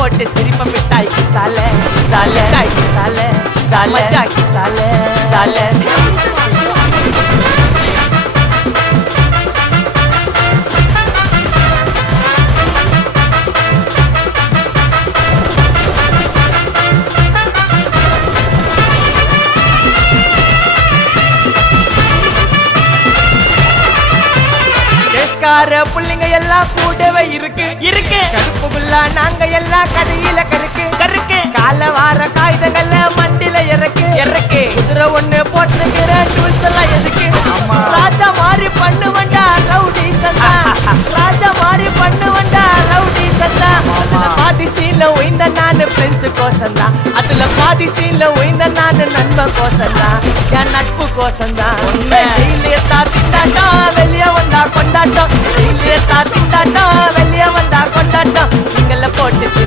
போட்டு சிரிப்ப மிட்டாய்க்கு சாலை சாலை சாலை சாலை மஜாக்கி சாலை சாலை புள்ளிங்க எல்லாம் கூடவே இருக்கு இருக்கு கருப்புக்குள்ள நாங்க எல்லாம் கதையில கருக்கு கருக்கு கால வார காகிதங்கள்ல மண்டில இறக்கு இறக்கு குதிரை ஒண்ணு போட்டுக்கிற டூல்ஸ் எல்லாம் எதுக்கு ராஜா மாதிரி பண்ணுவண்டா ரவுடி சந்தா ராஜா மாதிரி பண்ணுவண்டா ரவுடி சந்தா பாதி சீன்ல உயிந்த நானு ஃப்ரெண்ட்ஸ் கோசந்தா அதுல பாதி சீன்ல உயிந்த நானு நண்பன் கோசந்தா என் நட்பு கோசந்தா திண்டாட்டம் வெளிய வந்தா கொண்டாட்டம் திண்டாட்டம் வெளிய வந்தா கொண்டாட்டம் நீங்கள போட்டு